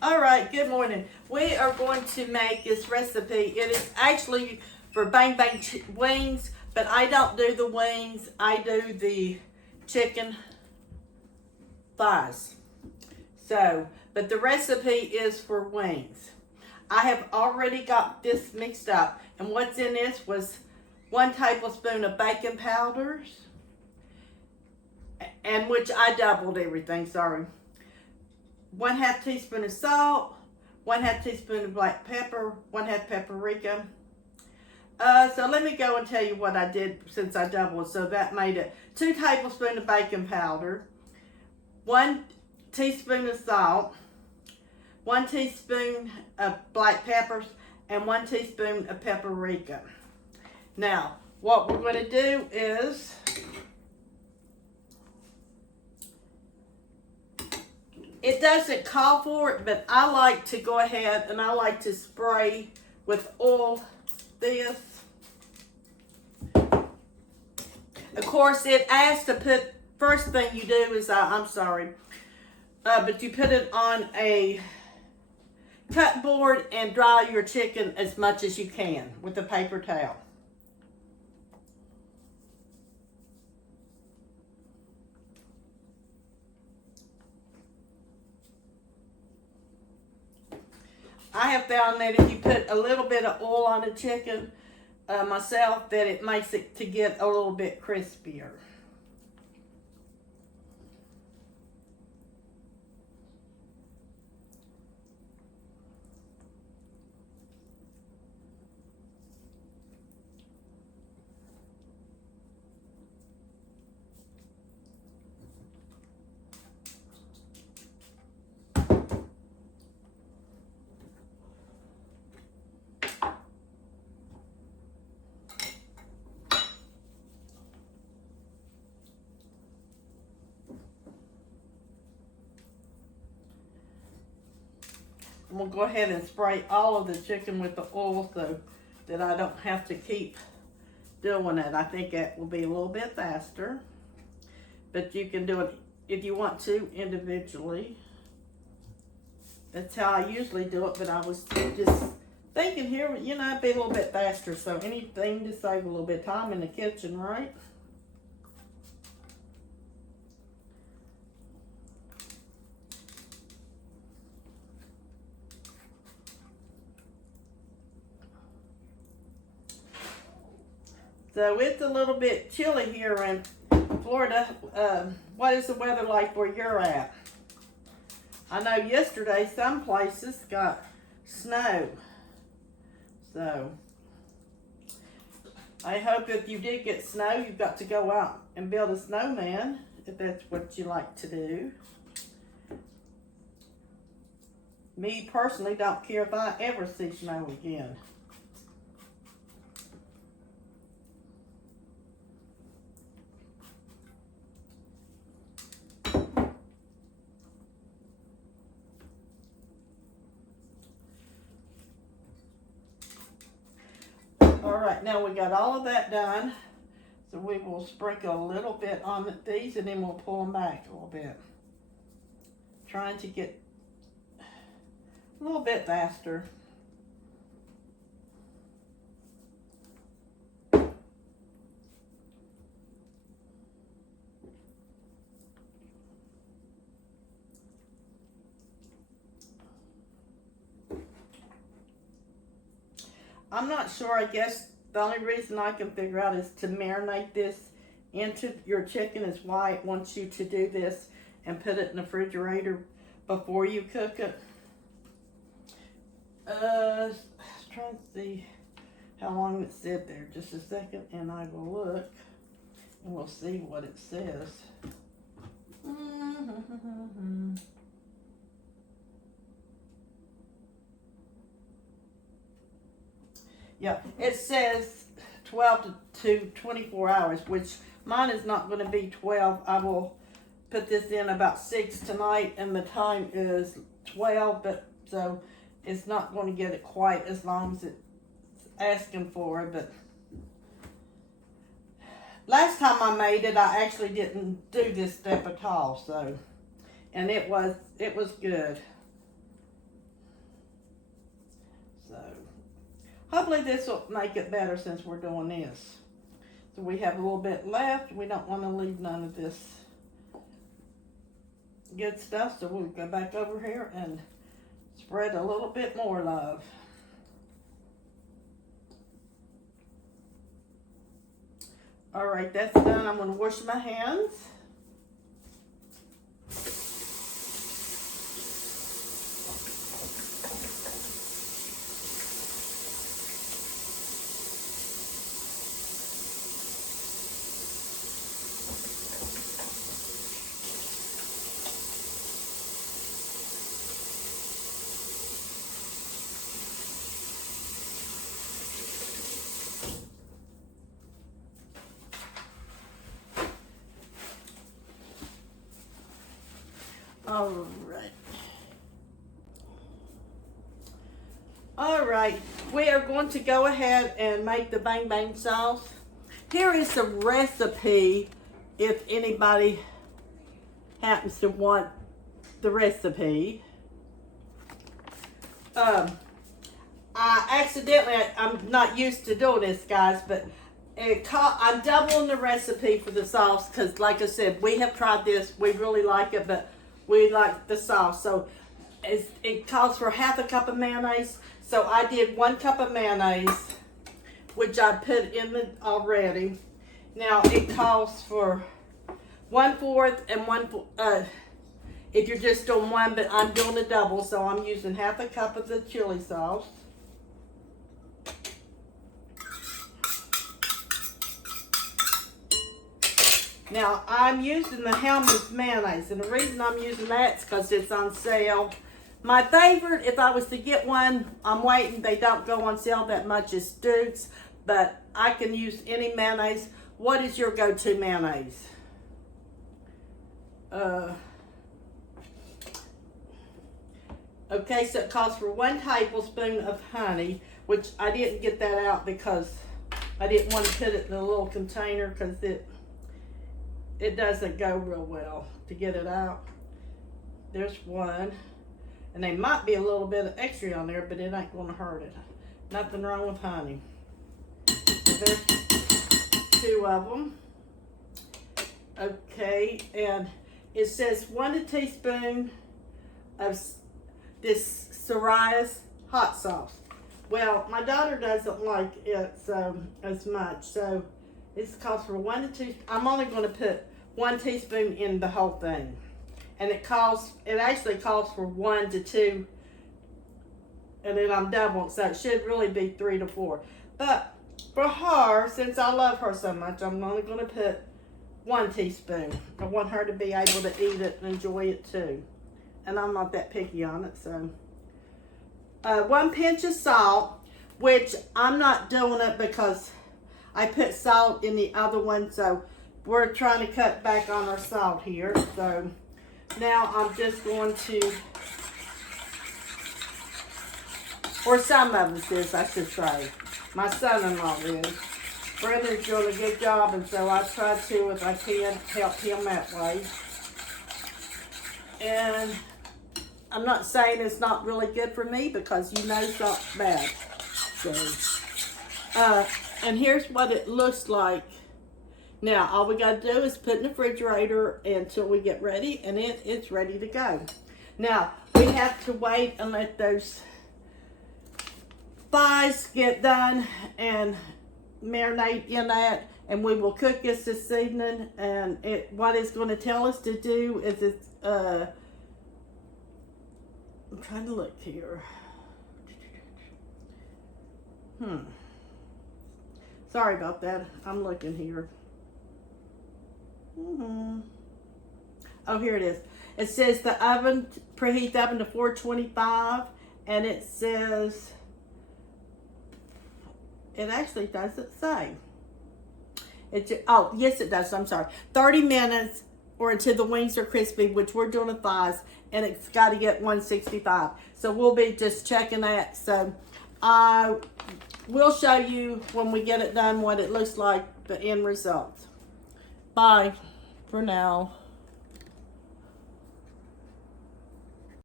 All right, good morning. We are going to make this recipe. It is actually for bang bang wings, but I don't do the wings. I do the chicken thighs. But the recipe is for wings. I have already got this mixed up, and what's in this was 1 tablespoon of baking powders, and which I doubled everything, sorry. 1/2 teaspoon of salt, 1/2 teaspoon of black pepper, 1/2 paprika. So let me go and tell you what I did since I doubled. So that made it 2 tablespoons of baking powder, 1 teaspoon of salt, 1 teaspoon of black peppers, and 1 teaspoon of paprika. Now, what we're going to do is it doesn't call for it, but I like to go ahead and I like to spray with oil this. Of course, it asks to put, first thing you do is, but you put it on a cut board and dry your chicken as much as you can with a paper towel. I have found that if you put a little bit of oil on the chicken, myself, that it makes it to get a little bit crispier. I'm going to go ahead and spray all of the chicken with the oil so that I don't have to keep doing it. I think that will be a little bit faster. But you can do it if you want to individually. That's how I usually do it, but I was just thinking here, it'd be a little bit faster. So anything to save a little bit of time in the kitchen, right? So it's a little bit chilly here in Florida. What is the weather like where you're at? I know yesterday some places got snow. So I hope if you did get snow, you've got to go out and build a snowman, if that's what you like to do. Me personally don't care if I ever see snow again. All right, now we got all of that done. So we will sprinkle a little bit on these and then we'll pull them back a little bit. Trying to get a little bit faster. I'm not sure, I guess the only reason I can figure out is to marinate this into your chicken is why it wants you to do this and put it in the refrigerator before you cook it. Let's try to see how long it said there. Just a second and I will look and we'll see what it says. Yeah, it says 12 to 24 hours, which mine is not going to be 12. I will put this in about 6 tonight, and the time is 12, but so it's not going to get it quite as long as it's asking for, but last time I made it, I actually didn't do this step at all, so, and it was good. Hopefully this will make it better since we're doing this. So we have a little bit left. We don't want to leave none of this good stuff. So we'll go back over here and spread a little bit more love. All right, that's done. I'm going to wash my hands. All right, we are going to go ahead and make the bang bang sauce. Here is the recipe if anybody happens to want the recipe. I'm not used to doing this, guys, but I'm doubling the recipe for the sauce because, like I said, we have tried this. We really like it, but we like the sauce. So it calls for half a cup of mayonnaise. So I did 1 cup of mayonnaise, which I put in it already. Now it calls for 1/4 and 1/4. If you're just doing one, but I'm doing a double, so I'm using half a cup of the chili sauce. Now, I'm using the Hellmann's mayonnaise, and the reason I'm using that is because it's on sale. My favorite, if I was to get one, I'm waiting, they don't go on sale that much, is Duke's, but I can use any mayonnaise. What is your go-to mayonnaise? Okay, so it calls for 1 tablespoon of honey, which I didn't get that out because I didn't want to put it in a little container because it doesn't go real well to get it out. There's 1. And there might be a little bit of extra on there, but it ain't going to hurt it. Nothing wrong with honey. So there's 2 of them. Okay, and it says 1 teaspoon of this Soraya's hot sauce. Well, my daughter doesn't like it as much, so this calls for 1 to 2. I'm only going to put 1 teaspoon in the whole thing, and it actually calls for 1 to 2, and then I'm doubling, so it should really be 3 to 4. But for her, since I love her so much, I'm only going to put 1 teaspoon. I want her to be able to eat it and enjoy it too, and I'm not that picky on it. So 1 pinch of salt, which I'm not doing it because I put salt in the other one, so we're trying to cut back on our salt here. So now I'm just going to, or some of us is, I should say. My son-in-law is. Brother's doing a good job, and so I try to, if I can, help him that way. And I'm not saying it's not really good for me because you know salt's bad. So, and here's what it looks like. Now, all we got to do is put in the refrigerator until we get ready, and it's ready to go. Now, we have to wait and let those thighs get done and marinate in that, and we will cook this evening. And what it's going to tell us to do is I'm trying to look here. Sorry about that. I'm looking here. Oh, here it is. It says the oven, preheat the oven to 425, and it says, it actually doesn't say. Oh, yes it does. I'm sorry. 30 minutes or until the wings are crispy, which we're doing the thighs, and it's got to get 165. So we'll be just checking that. So I will show you when we get it done what it looks like, the end result. Bye for now.